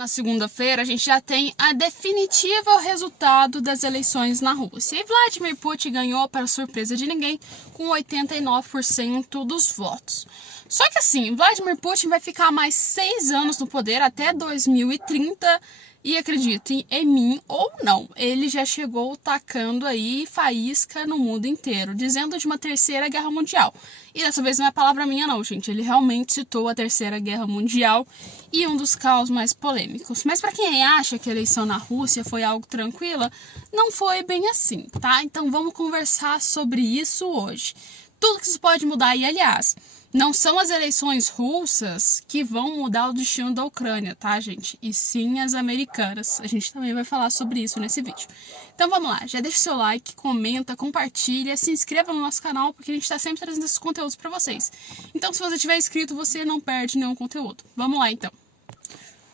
Na segunda-feira, a gente já tem a definitiva resultado das eleições na Rússia. E Vladimir Putin ganhou, para surpresa de ninguém, com 89% dos votos. Só que assim, Vladimir Putin vai ficar mais 6 anos no poder, até 2030, e acreditem em mim ou não, ele já chegou tacando aí faísca no mundo inteiro, dizendo de uma terceira guerra mundial. E dessa vez não é palavra minha não, gente, ele realmente citou a terceira guerra mundial e um dos caos mais polêmicos. Mas para quem acha que a eleição na Rússia foi algo tranquila, não foi bem assim, tá? Então vamos conversar sobre isso hoje. Tudo que isso pode mudar e, aliás, não são as eleições russas que vão mudar o destino da Ucrânia, tá, gente? E sim as americanas. A gente também vai falar sobre isso nesse vídeo. Então vamos lá, já deixa o seu like, comenta, compartilha, se inscreva no nosso canal, porque a gente está sempre trazendo esses conteúdos para vocês. Então se você tiver inscrito, você não perde nenhum conteúdo. Vamos lá, então.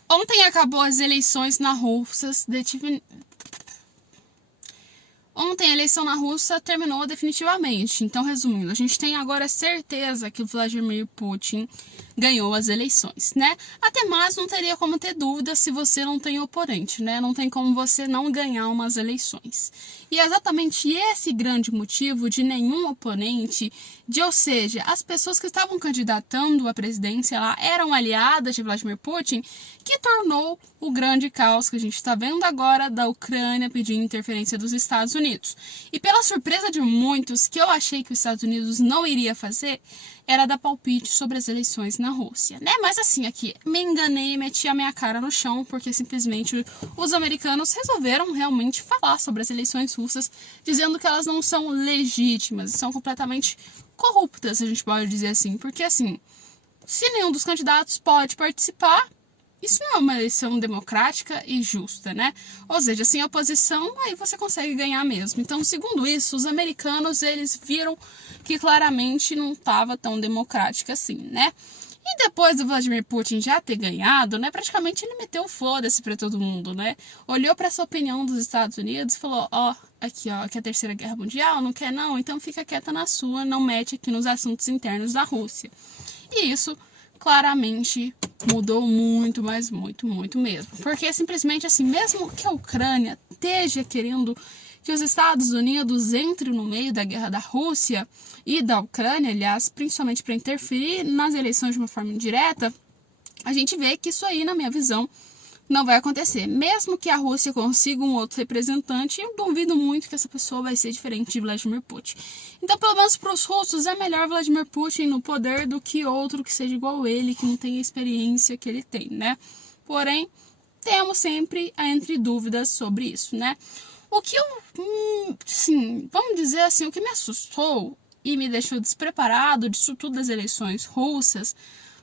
Ontem acabou as eleições na Rússia. Ontem a eleição na Rússia terminou definitivamente. Então, resumindo, a gente tem agora certeza que o Vladimir Putin ganhou as eleições, né? Até mais não teria como ter dúvida se você não tem oponente, né? Não tem como você não ganhar umas eleições. E é exatamente esse grande motivo de nenhum oponente, ou seja, as pessoas que estavam candidatando à presidência lá eram aliadas de Vladimir Putin, que tornou o grande caos que a gente está vendo agora da Ucrânia pedindo interferência dos Estados Unidos. E pela surpresa de muitos, que eu achei que os Estados Unidos não iria fazer, era dar palpite sobre as eleições na Rússia, né? Mas assim, aqui, me enganei e meti a minha cara no chão, porque simplesmente os americanos resolveram realmente falar sobre as eleições russas, dizendo que elas não são legítimas, são completamente corruptas, a gente pode dizer assim, porque assim, se nenhum dos candidatos pode participar, isso não é uma eleição democrática e justa, né? Ou seja, sem oposição, aí você consegue ganhar mesmo. Então, segundo isso, os americanos, eles viram que claramente não estava tão democrática assim, né? E depois do Vladimir Putin já ter ganhado, né, praticamente ele meteu o foda-se para todo mundo, né? Olhou para essa opinião dos Estados Unidos e falou, aqui é a terceira guerra mundial, não quer não? Então fica quieta na sua, não mete aqui nos assuntos internos da Rússia. E isso claramente mudou muito, mas muito mesmo. Porque simplesmente assim, mesmo que a Ucrânia esteja querendo que os Estados Unidos entrem no meio da guerra da Rússia e da Ucrânia, aliás, principalmente para interferir nas eleições de uma forma indireta, a gente vê que isso aí, na minha visão, não vai acontecer. Mesmo que a Rússia consiga um outro representante, eu duvido muito que essa pessoa vai ser diferente de Vladimir Putin. Então, pelo menos para os russos, é melhor Vladimir Putin no poder do que outro que seja igual ele, que não tenha a experiência que ele tem, né? Porém, temos sempre entre dúvidas sobre isso, né? O que vamos dizer assim, o que me assustou e me deixou despreparado disso tudo das eleições russas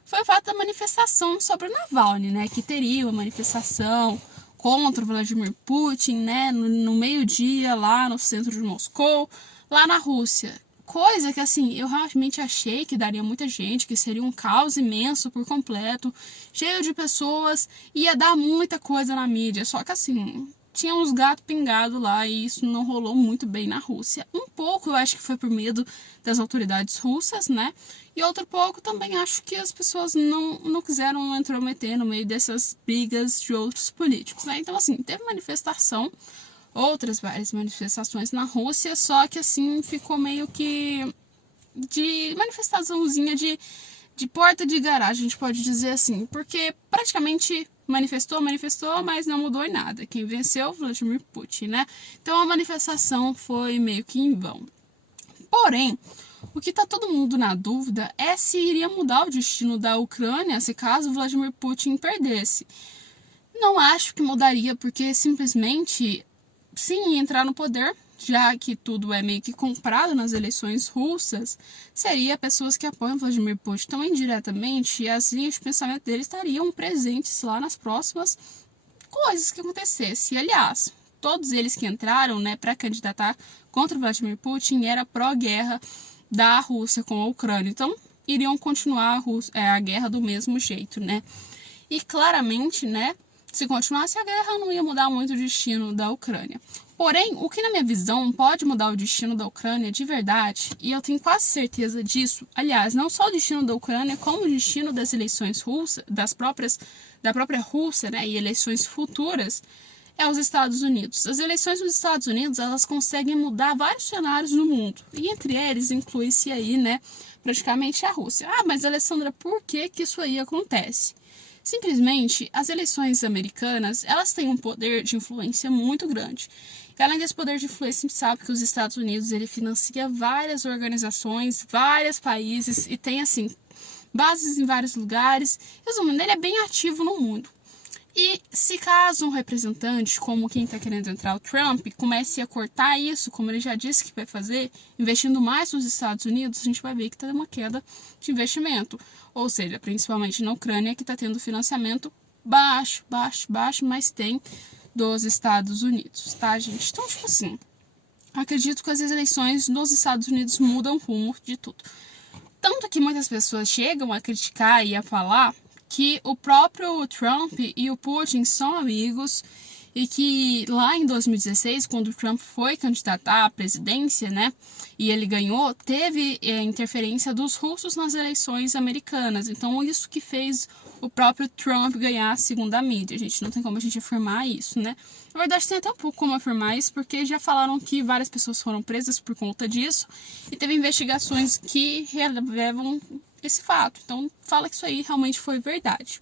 foi o fato da manifestação sobre o Navalny, né? Que teria uma manifestação contra o Vladimir Putin, né? No meio-dia, lá no centro de Moscou, lá na Rússia. Coisa que, assim, eu realmente achei que daria muita gente, que seria um caos imenso por completo, cheio de pessoas, ia dar muita coisa na mídia. Só que, assim, tinha uns gatos pingados lá e isso não rolou muito bem na Rússia. Um pouco eu acho que foi por medo das autoridades russas, né? E outro pouco também acho que as pessoas não quiseram intrometer no meio dessas brigas de outros políticos, né? Então, assim, teve manifestação, outras várias manifestações na Rússia, só que, assim, ficou meio que de manifestaçãozinha de porta de garagem, a gente pode dizer assim, porque praticamente manifestou, mas não mudou em nada. Quem venceu, Vladimir Putin, né? Então a manifestação foi meio que em vão. Porém, o que está todo mundo na dúvida é se iria mudar o destino da Ucrânia se caso Vladimir Putin perdesse. Não acho que mudaria, porque simplesmente, sim, entrar no poder, já que tudo é meio que comprado nas eleições russas, seria pessoas que apoiam Vladimir Putin. Então, indiretamente, as linhas de pensamento dele estariam presentes lá nas próximas coisas que acontecessem. Aliás, todos eles que entraram, né, para candidatar contra Vladimir Putin era pró-guerra da Rússia com a Ucrânia. Então, iriam continuar a guerra do mesmo jeito, né? E claramente, né, se continuasse a guerra, não ia mudar muito o destino da Ucrânia. Porém, o que na minha visão pode mudar o destino da Ucrânia de verdade, e eu tenho quase certeza disso, aliás, não só o destino da Ucrânia, como o destino das eleições russas, das próprias da própria Rússia, né, e eleições futuras, é os Estados Unidos. As eleições dos Estados Unidos, elas conseguem mudar vários cenários no mundo, e entre eles inclui-se aí, né, praticamente a Rússia. Ah, mas Alessandra, por que isso aí acontece? Simplesmente, as eleições americanas, elas têm um poder de influência muito grande. E além desse poder de influência, a gente sabe que os Estados Unidos, ele financia várias organizações, vários países, e tem, assim, bases em vários lugares. Resumindo, ele é bem ativo no mundo. E se caso um representante, como quem está querendo entrar, o Trump, comece a cortar isso, como ele já disse que vai fazer, investindo mais nos Estados Unidos, a gente vai ver que está uma queda de investimento. Ou seja, principalmente na Ucrânia, que está tendo financiamento baixo, mas tem dos Estados Unidos, tá, gente? Então, tipo assim, acredito que as eleições nos Estados Unidos mudam o rumo de tudo. Tanto que muitas pessoas chegam a criticar e a falar que o próprio Trump e o Putin são amigos e que lá em 2016, quando o Trump foi candidatar à presidência, né, e ele ganhou, teve interferência dos russos nas eleições americanas. Então, isso que fez o próprio Trump ganhar, segundo a mídia. A gente não tem como a gente afirmar isso, né? Na verdade, tem até um pouco como afirmar isso, porque já falaram que várias pessoas foram presas por conta disso e teve investigações que relevam esse fato. Então, fala que isso aí realmente foi verdade.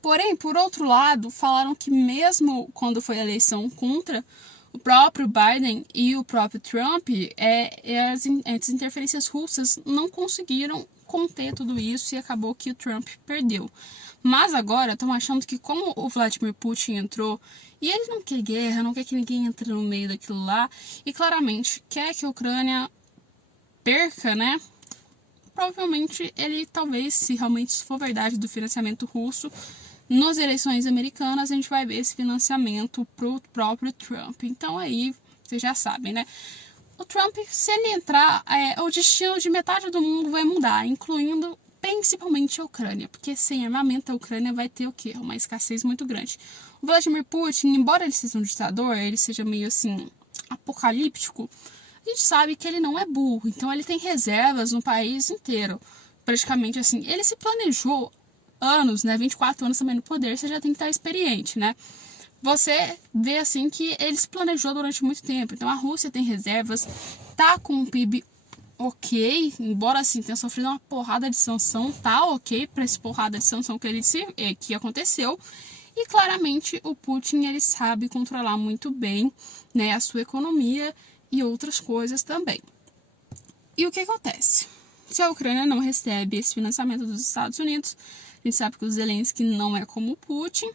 Porém, por outro lado, falaram que mesmo quando foi a eleição contra o próprio Biden e o próprio Trump, as interferências russas não conseguiram conter tudo isso e acabou que o Trump perdeu. Mas agora estão achando que como o Vladimir Putin entrou, e ele não quer guerra, não quer que ninguém entre no meio daquilo lá, e claramente quer que a Ucrânia perca, né? Provavelmente ele talvez, se realmente isso for verdade do financiamento russo, nas eleições americanas a gente vai ver esse financiamento pro próprio Trump. Então aí, vocês já sabem, né? O Trump, se ele entrar, o destino de metade do mundo vai mudar, incluindo principalmente a Ucrânia, porque sem armamento a Ucrânia vai ter o quê? Uma escassez muito grande. O Vladimir Putin, embora ele seja um ditador, ele seja meio assim, apocalíptico, a gente sabe que ele não é burro, então ele tem reservas no país inteiro. Praticamente assim, ele se planejou anos, né? 24 anos também no poder, você já tem que estar experiente, né? Você vê assim que ele se planejou durante muito tempo. Então a Rússia tem reservas, tá com um PIB ok, embora assim tenha sofrido uma porrada de sanção, tá ok para essa porrada de sanção que aconteceu. E claramente o Putin, ele sabe controlar muito bem, né, a sua economia e outras coisas também. E o que acontece? Se a Ucrânia não recebe esse financiamento dos Estados Unidos, a gente sabe que o Zelensky não é como o Putin,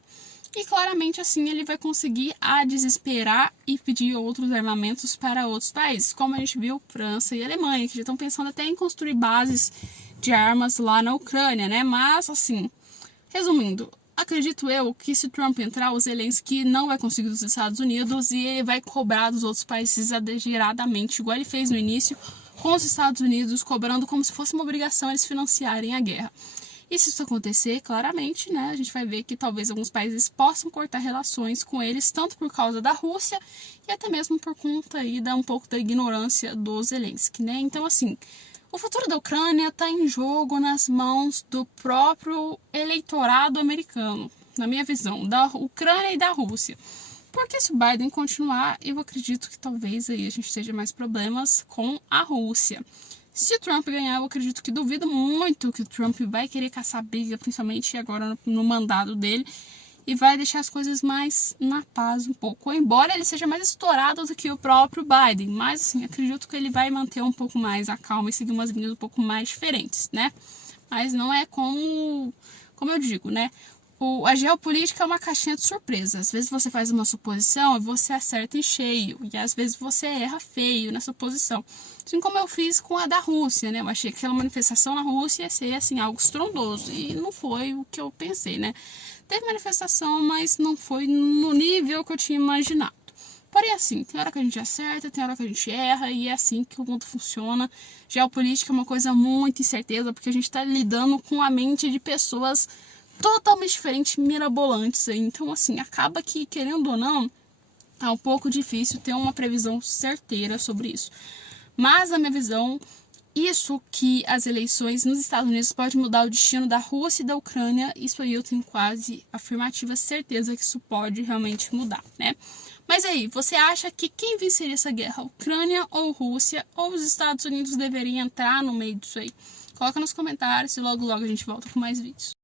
e claramente assim ele vai conseguir desesperar e pedir outros armamentos para outros países, como a gente viu França e Alemanha, que já estão pensando até em construir bases de armas lá na Ucrânia, né? Mas assim, resumindo, acredito eu que se Trump entrar, o Zelensky não vai conseguir dos Estados Unidos e ele vai cobrar dos outros países exageradamente, igual ele fez no início com os Estados Unidos, cobrando como se fosse uma obrigação eles financiarem a guerra. E se isso acontecer, claramente, né, a gente vai ver que talvez alguns países possam cortar relações com eles, tanto por causa da Rússia e até mesmo por conta aí um pouco da ignorância do Zelensky, né? Então, assim, o futuro da Ucrânia está em jogo nas mãos do próprio eleitorado americano, na minha visão, da Ucrânia e da Rússia. Porque se o Biden continuar, eu acredito que talvez aí a gente tenha mais problemas com a Rússia. Se o Trump ganhar, eu acredito que duvido muito que o Trump vai querer caçar briga, principalmente agora no mandado dele, e vai deixar as coisas mais na paz um pouco. Embora ele seja mais estourado do que o próprio Biden, mas assim, acredito que ele vai manter um pouco mais a calma e seguir umas linhas um pouco mais diferentes, né? Mas não é como eu digo, né? A geopolítica é uma caixinha de surpresa. Às vezes você faz uma suposição e você acerta em cheio. E às vezes você erra feio nessa suposição. Assim como eu fiz com a da Rússia, né? Eu achei que aquela manifestação na Rússia ia ser, assim, algo estrondoso. E não foi o que eu pensei, né? Teve manifestação, mas não foi no nível que eu tinha imaginado. Porém, assim, tem hora que a gente acerta, tem hora que a gente erra. E é assim que o mundo funciona. Geopolítica é uma coisa muito incerteza, porque a gente está lidando com a mente de pessoas totalmente diferentes, mirabolantes. Então, assim, acaba que, querendo ou não, é um pouco difícil ter uma previsão certeira sobre isso. Mas, na minha visão, isso que as eleições nos Estados Unidos podem mudar o destino da Rússia e da Ucrânia. Isso aí eu tenho quase afirmativa certeza que isso pode realmente mudar, né? Mas aí, você acha que quem venceria essa guerra? Ucrânia ou Rússia? Ou os Estados Unidos deveriam entrar no meio disso aí? Coloca nos comentários e logo a gente volta com mais vídeos.